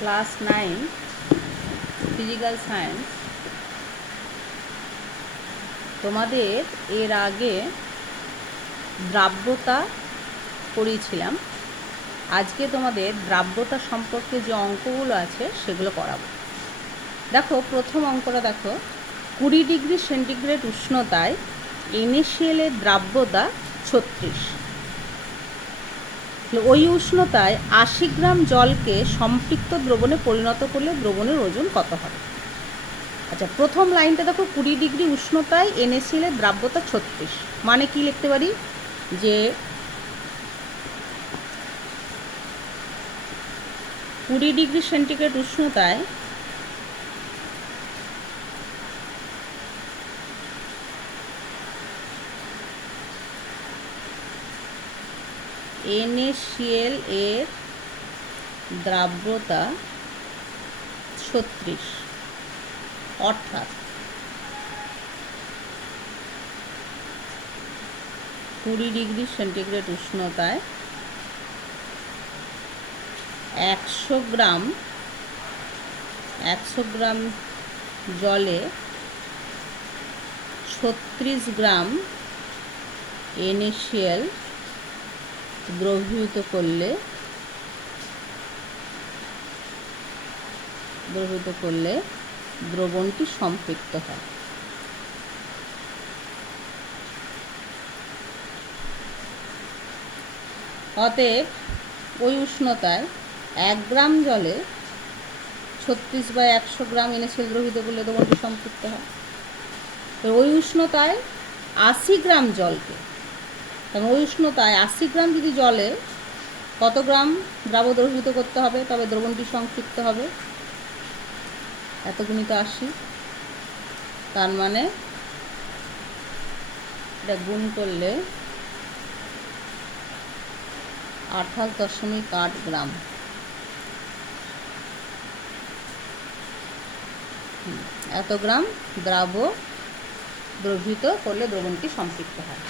Class 9 physical science. তোমাদের এর আগে দ্রাব্যতা পড়িয়েছিলাম। আজকে তোমাদের দ্রাব্যতা সম্পর্কে যে অঙ্কগুলো আছে সেগুলো করাবো। দেখো, প্রথম অঙ্কটা দেখো, 20 ডিগ্রি সেন্টিগ্রেড উষ্ণতায় NaCl দ্রাব্যতা 36। ওই উষ্ণতায় 80 গ্রাম জলকে সম্পৃক্ত দ্রবণে পরিণত করলে দ্রবণের ওজন কত হবে? আচ্ছা, প্রথম লাইনটা দেখো, 20 ডিগ্রি উষ্ণতায় NaCl দ্রাব্যতা 36, মানে কি লিখতে পারি যে 20 ডিগ্রি সেন্টিগ্রেড উষ্ণতায় NaCl এর দ্রাব্যতা 36, অর্থাৎ 20 ডিগ্রি সেন্টিগ্রেড উষ্ণতায় 100 গ্রাম জলে 36 গ্রাম NaCl দ্রবীভূত করলে দ্রবণটি সম্পৃক্ত হয়। অতএব ওই উষ্ণতায় 1 গ্রাম জলে 36/100 গ্রাম NaCl দ্রবীভূত করলে দ্রবণটি সম্পৃক্ত হয়। ওই উষ্ণতায় 80 গ্রাম জলকে, কারণ ওই উষ্ণতায় 80 গ্রাম যদি জলে কত গ্রাম দ্রাব দ্রবীভূত করতে হবে, তবে দ্রবণটি সম্পৃক্ত হবে? এত গুণিত 80, তার মানে এটা গুণ করলে 28.8 গ্রাম। এত গ্রাম দ্রাব দ্রবীভূত করলে দ্রবণটি সম্পৃক্ত হয়।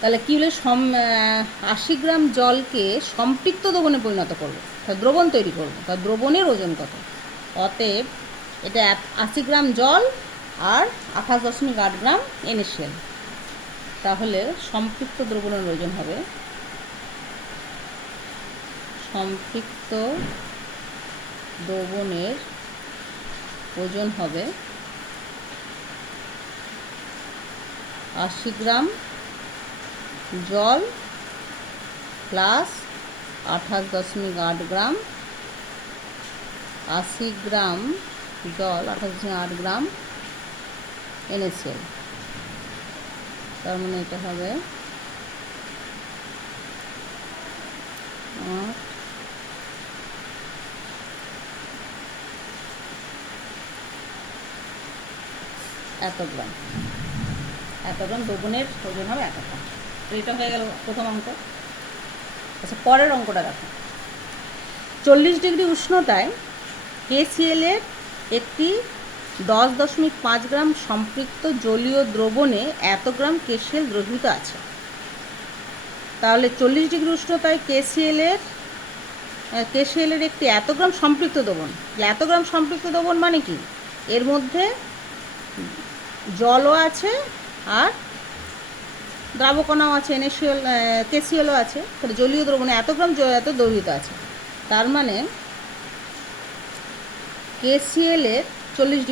তাহলে কী হলে 80 গ্রাম জলকে সম্পৃক্ত দ্রবণে পরিণত করবো, তাহলে দ্রবণ তৈরি করবো, তাহলে দ্রবণের ওজন কত? অতএব এটা 80 গ্রাম জল আর 28.8 গ্রাম NaCl, তাহলে সম্পৃক্ত দ্রবণের ওজন হবে, সম্পৃক্ত দ্রবণের ওজন হবে 80 গ্রাম জল প্লাস 28.8 গ্রাম, 80 গ্রাম জল 28.8 গ্রাম NaCl, তার মানে এটা হবে এত গ্রাম দ্রবণের ওজন হবে এত গ্রাম। এটা হয়ে গেল প্রথম অঙ্ক। আচ্ছা, পরের অঙ্কটা দেখো, 40 ডিগ্রি উষ্ণতায় KCl এর একটি 10.5 গ্রাম সম্পৃক্ত জলীয় দ্রবণে এত গ্রাম KCl দ্রবীভূত আছে। তাহলে 40 ডিগ্রি উষ্ণতায় KCl এর একটি এত গ্রাম সম্পৃক্ত দ্রবণ, এত গ্রাম সম্পৃক্ত দ্রবণ মানে কি, এর মধ্যে জলও আছে আর দ্রাবকণাও আছে, KClও আছে, তাহলে জলীয় দ্রবণে এত গ্রাম এত দ্রবীভূত আছে। তার মানে KCl এর 40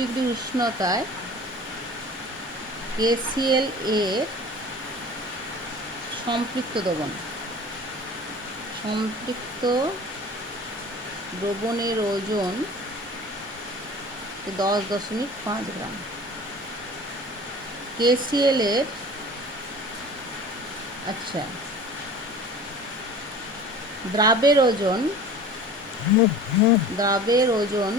ডিগ্রি উষ্ণতায় KCl এর সম্পৃক্ত দ্রবণের ওজন 10.5 গ্রাম। KCl এর আচ্ছা দ্রাবের ওজন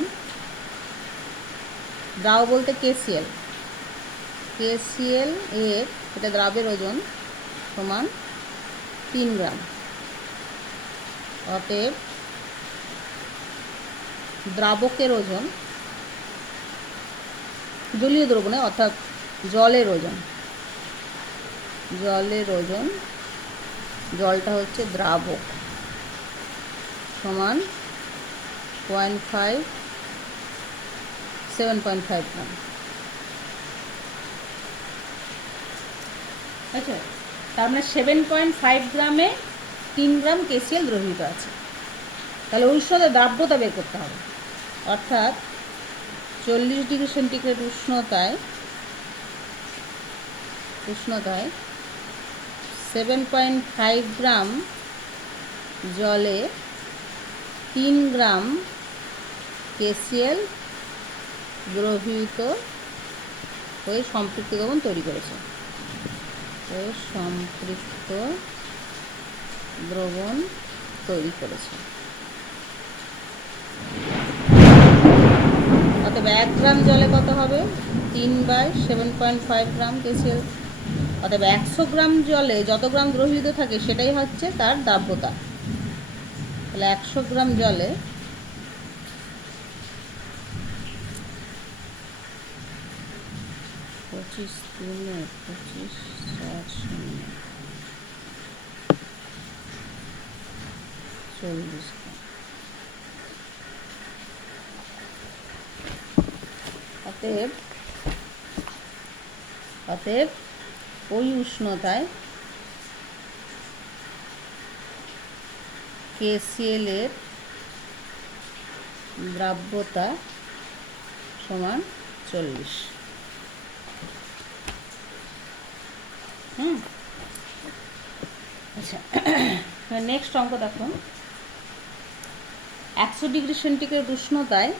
দ্রাব বলতে KCl এর এটা দ্রাবের ওজন সমান 3 গ্রাম। অতএব দ্রাবকের ওজন, জলীয় দ্রবণে অর্থাৎ জলের ওজন, জলটা হচ্ছে দ্রাবক, সমান 7.5 গ্রাম। আচ্ছা, তার মানে 7.5 গ্রামে 3 গ্রাম KCl দ্রবীভূত আছে। তাহলে উষ্ণতা দ্রাব্যতা বের করতে হবে, অর্থাৎ 40 ডিগ্রি সেন্টিগ্রেড উষ্ণতায় 7.5 গ্রাম জলে 3 গ্রাম KCl দ্রবীভূত হয়ে সম্পৃক্ত দ্রবণ তৈরি করেছে। অতএব 1 গ্রাম জলে কত হবে? 3/7.5 গ্রাম KCl। অতএব 100 গ্রাম জলে যত গ্রাম দ্রবীভূত থাকে সেটাই হচ্ছে তার দ্রাব্যতা। তাহলে 100 গ্রাম জলে 25 3 25 40 অতএব ওই উষ্ণতায় KCl এর দ্রাব্যতা সমান 40। আচ্ছা, নেক্সট অঙ্ক দেখো। 100 ডিগ্রি সেন্টিগ্রেড উষ্ণতায়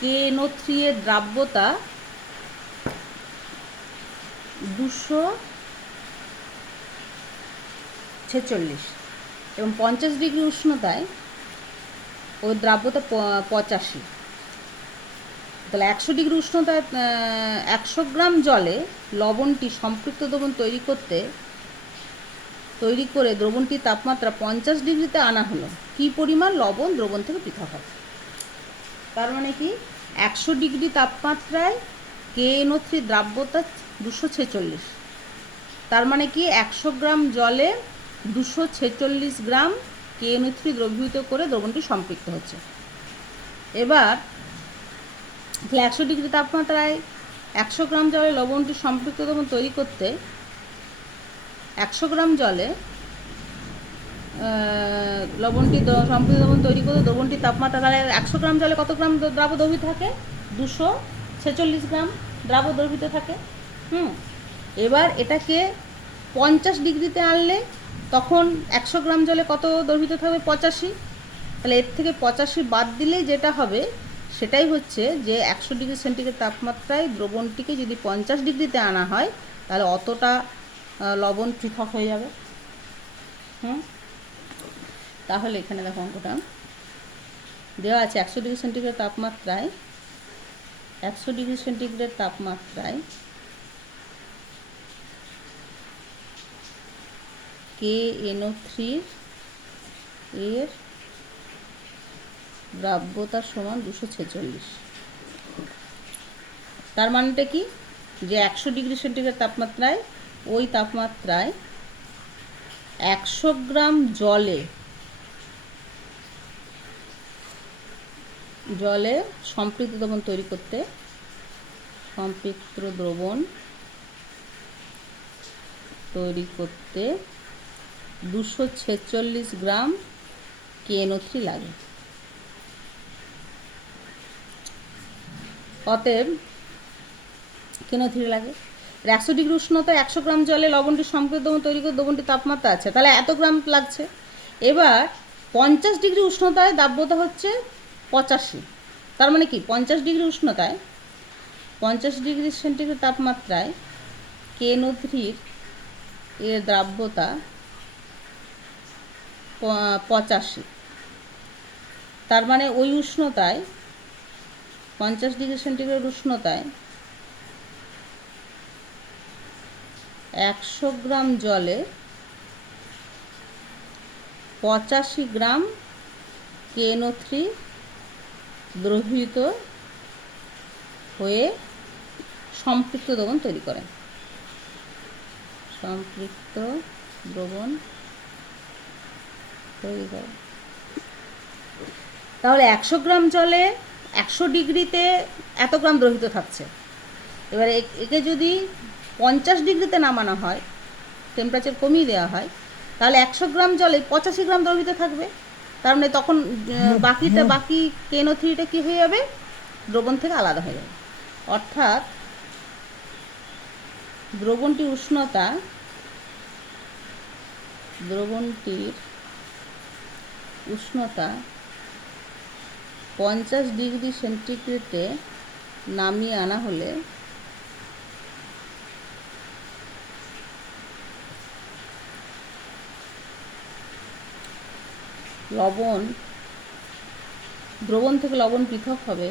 KNO3 এর দ্রাব্যতা 246 এবং 50 ডিগ্রি উষ্ণতায় ওই দ্রাব্যতা 85। তাহলে 100 ডিগ্রি উষ্ণতায় 100 গ্রাম জলে লবণটি সম্পৃক্ত দ্রবণ তৈরি করে দ্রবণটির তাপমাত্রা 50 ডিগ্রিতে আনা হলো। কী পরিমাণ লবণ দ্রবণ থেকে পৃথক হবে? তার মানে কি, 100 ডিগ্রি তাপমাত্রায় KNO3 দ্রাব্যতা 246। তার মানে কি 100 গ্রাম জলে 246 গ্রাম KNO3 দ্রবীভূত করে দ্রবণটি সম্পৃক্ত হচ্ছে। এবার 100 ডিগ্রি তাপমাত্রায় 100 গ্রাম জলে লবণটি সম্পৃক্ত দ্রবণ তৈরি করতে 100 গ্রাম জলে লবণটি সম্পৃক্ত দ্রবণ তৈরি করতে দ্রবণটির তাপমাত্রা, তাহলে 100 গ্রাম জলে কত গ্রাম দ্রাব্য দ্রবীভূত থাকে? 246 গ্রাম দ্রাব্য দ্রবীভূত থাকে। এবার এটাকে 50 ডিগ্রিতে আনলে তখন 100 গ্রাম জলে কত দ্রবীভূত থাকবে? 85। তাহলে এর থেকে 85 বাদ দিলেই যেটা হবে সেটাই হচ্ছে যে 100 ডিগ্রি সেন্টিগ্রেড তাপমাত্রায় দ্রবণটিকে যদি 50 ডিগ্রিতে আনা হয় তাহলে অতটা লবণ পৃথক হয়ে যাবে। তাহলে এখানে দেখো অঙ্কটা দেওয়া আছে। 100 ডিগ্রি সেন্টিগ্রেড তাপমাত্রায় KNO3 এর দ্রাব্যতা সমান 246। তার মানেটা কি, যে 100 ডিগ্রি সেন্টিগ্রেড তাপমাত্রায় ওই তাপমাত্রায় 100 গ্রাম জলে সম্পৃক্ত দ্রবণ তৈরি করতে 246 গ্রাম KNO3 লাগে। অতএব KNO3 লাগে। 100 ডিগ্রি উষ্ণতায় 100 গ্রাম জলে লবণটি সম্পৃক্ত দ্রবণ তৈরি করে দ্রবণটির তাপমাত্রা আছে, তাহলে এত গ্রাম লাগছে। এবার 50 ডিগ্রি উষ্ণতায় দ্রাব্যতা হচ্ছে 85। তার মানে কি, 50 ডিগ্রি উষ্ণতায় 50 ডিগ্রি সেন্টিগ্রেড তাপমাত্রায় KNO3 এর দ্রাব্যতা 85। তার মানে ওই উষ্ণতায় 50 ডিগ্রি সেন্টিগ্রেড উষ্ণতায় 100 গ্রাম জলে 85 গ্রাম KNO3 দ্রবীভূত হয়ে সম্পৃক্ত দ্রবণ তৈরি করে। দ্রবণ তৈরি করে। তাহলে 100 গ্রাম জলে 100 ডিগ্রিতে এত গ্রাম দ্রবীভূত থাকছে। এবারে একে যদি 50 ডিগ্রিতে নামানো হয়, টেম্পারেচার কমিয়ে দেওয়া হয়, তাহলে 100 গ্রাম জলে 85 গ্রাম দ্রবীভূত থাকবে। তার মানে তখন বাকি KNO3টা কী হয়ে যাবে? দ্রবণ থেকে আলাদা হয়ে যাবে। অর্থাৎ দ্রবণটির উষ্ণতা 50 ডিগ্রি সেন্টিগ্রেডে নামিয়ে আনা হলে দ্রবণ থেকে লবণ পৃথক হবে।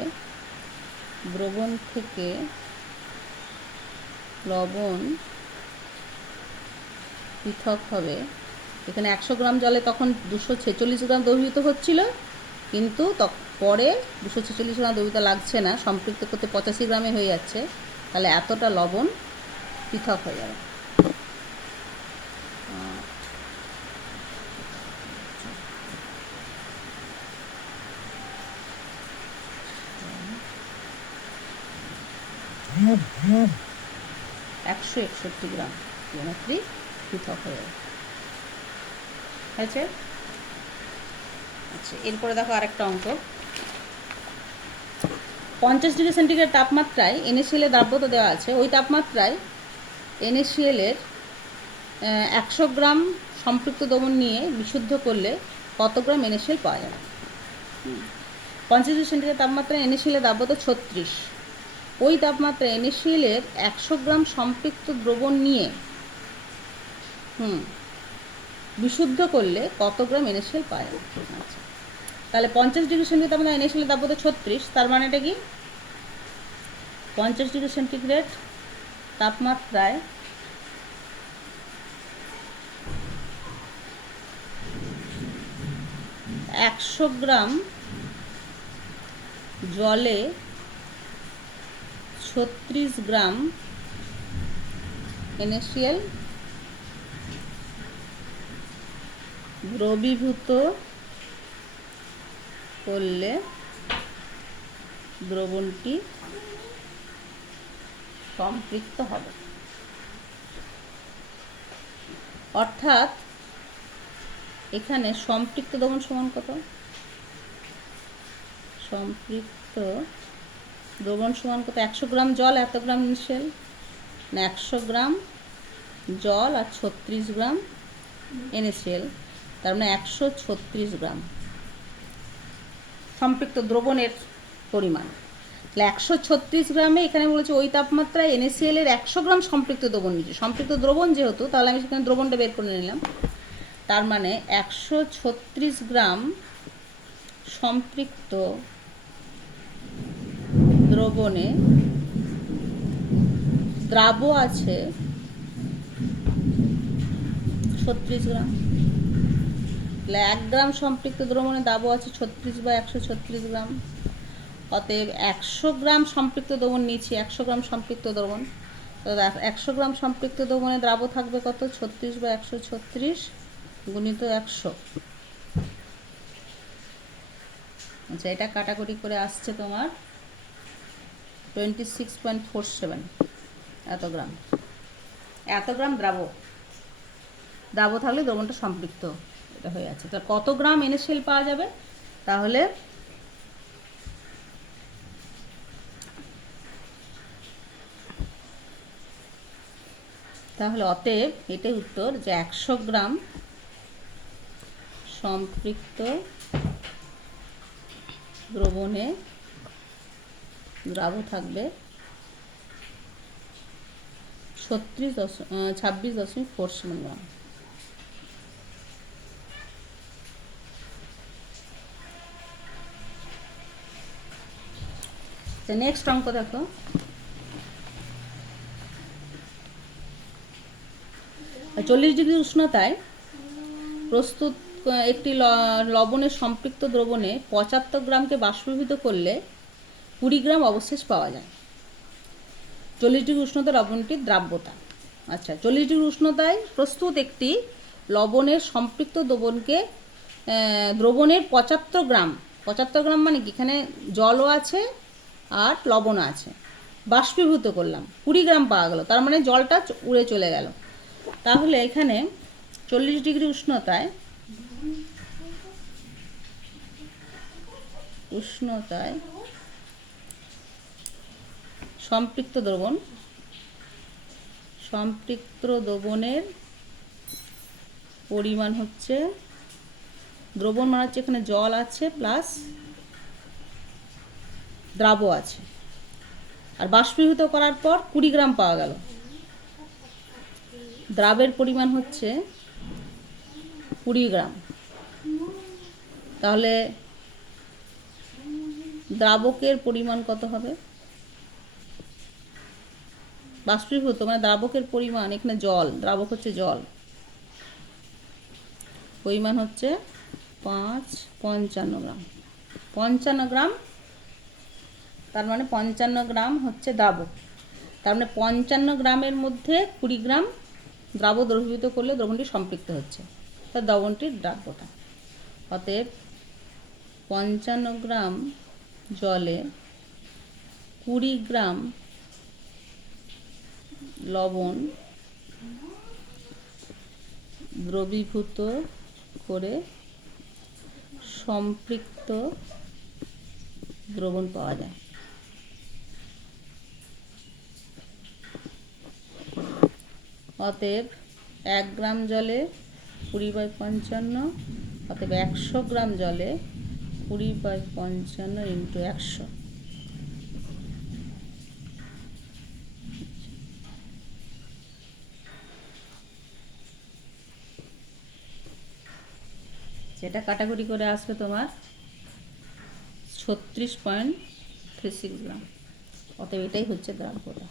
এখানে 100 গ্রাম জলে তখন 246 গ্রাম দ্রবীভূত হচ্ছিল, কিন্তু পরে 246 গ্রাম দ্রবীভূত লাগছে না, সম্পৃক্ত করতে 85 গ্রামে হয়ে যাচ্ছে। তাহলে এতটা লবণ পৃথক হয়ে যাবে। হুম 161 গ্রাম KNO3 পৃথক হয়ে যাবে। হয়েছে? আচ্ছা, এরপরে দেখো আরেকটা অঙ্ক। 50 ডিগ্রি সেন্টিগ্রেড তাপমাত্রায় NaCl এর দ্রাব্যতা দেওয়া আছে। ওই তাপমাত্রায় NaCl এর 100 গ্রাম সম্পৃক্ত দ্রবণ নিয়ে বিশুদ্ধ করলে কত গ্রাম NaCl পাওয়া যাবে? 50 ডিগ্রি সেন্টিগ্রেড তাপমাত্রায় NaCl এর দ্রাব্যতা 36। ওই তাপমাত্রায় NaCl এর 100 গ্রাম সম্পৃক্ত দ্রবণ নিয়ে বিশুদ্ধ করলে কত গ্রাম NaCl পাওয়া যাবে? আচ্ছা, তাহলে 50 ডিগ্রি সেন্টিগ্রেড তাপমাত্রায় NaCl এর দ্রাব্যতা 36, তার মানেটা কি? 50 ডিগ্রি সেন্টিগ্রেড তাপমাত্রায় একশো গ্রাম জলে 36 গ্রাম NaCl দ্রবীভূত করলে দ্রবণটি সম্পৃক্ত হবে। অর্থাৎ এখানে সম্পৃক্ত দ্রবণ সমান কত? সম্পৃক্ত দ্রবণ সমান কত? 100 গ্রাম জল, এত গ্রাম NaCl, না 100 গ্রাম জল আর 36 গ্রাম NaCl, তার মানে 136 গ্রাম সম্পৃক্ত দ্রবণের পরিমাণ। তাহলে 136 গ্রামে এখানে বলেছে ওই তাপমাত্রায় NaCl এর 100 গ্রাম সম্পৃক্ত দ্রবণ নিচ্ছে। সম্পৃক্ত দ্রবণ যেহেতু, তাহলে আমি সেখানে দ্রবণটা বের করে নিলাম। তার মানে 136 গ্রাম সম্পৃক্ত দ্রবণে দ্রাব আছে 36 গ্রাম। তাহলে 1 গ্রাম সম্পৃক্ত দ্রবণে দ্রাব আছে 36/136 গ্রাম। অতএব 100 গ্রাম সম্পৃক্ত দ্রবণ নিচ্ছি, 100 গ্রাম সম্পৃক্ত দ্রবণ, 100 গ্রাম সম্পৃক্ত দ্রবণে দ্রাব থাকবে কত? 36/136 গুণিত 100। আচ্ছা, এটা কাটাকুটি করে আসছে তোমার 26.47 এত গ্রাম দ্রাব থাকলে দ্রবণটা সম্পৃক্ত এটা হয়ে আছে। তো কত গ্রাম NaCl পাওয়া যাবে? তাহলে অতএব এটাই উত্তর, যে 100 গ্রাম সম্পৃক্ত দ্রবণে দ্রাব থাকবে 26.47 গ্রাম। নেক্সট অঙ্ক দেখো। 40 ডিগ্রি উষ্ণতায় প্রস্তুত একটি লবণের সম্পৃক্ত দ্রবণে 75 গ্রামকে বাষ্পীভূত করলে 20 গ্রাম অবশেষ পাওয়া যায়। 40 ডিগ্রি উষ্ণতা লবণটির দ্রাব্যতা। আচ্ছা, 40 ডিগ্রি উষ্ণতায় প্রস্তুত একটি লবণের সম্পৃক্ত দ্রবণের 75 গ্রাম মানে কি, এখানে জলও আছে আর লবণও আছে, বাষ্পীভূত করলাম, 20 গ্রাম পাওয়া গেল, তার মানে জলটা উড়ে চলে গেল। তাহলে এখানে 40 ডিগ্রি উষ্ণতায় সম্পৃক্ত দ্রবণের পরিমাণ হচ্ছে, দ্রবণ মানে হচ্ছে এখানে জল আছে প্লাস দ্রাব আছে, আর বাষ্পীভূত করার পর 20 গ্রাম পাওয়া গেল। দ্রাবের পরিমাণ হচ্ছে 20 গ্রাম, তাহলে দ্রাবকের পরিমাণ কত হবে? বাষ্পীভূত মানে দ্রাবকের পরিমাণ, এখানে জল, দ্রাবক হচ্ছে জল, পরিমাণ হচ্ছে 55 গ্রাম। 55 গ্রাম, তার মানে 55 গ্রাম হচ্ছে দ্রাবক। তার মানে 55 গ্রামের মধ্যে 20 গ্রাম দ্রাব দ্রবীভূত করলে দ্রবণটি সম্পৃক্ত হচ্ছে, তার দ্রবণটির দ্রাব্যতা। অতএব 55 গ্রাম জলে 20 গ্রাম লবণ দ্রবীভূত করে সম্পৃক্ত দ্রবণ পাওয়া যায়। অতএব 1 গ্রাম জলে 20/55, অতএব 100 গ্রাম জলে 20/55 × 100। যেটা কাটাকুটি করে আসবে তোমার 36.36 গ্রাম। অতএব এটাই হচ্ছে দ্রাব্যতা।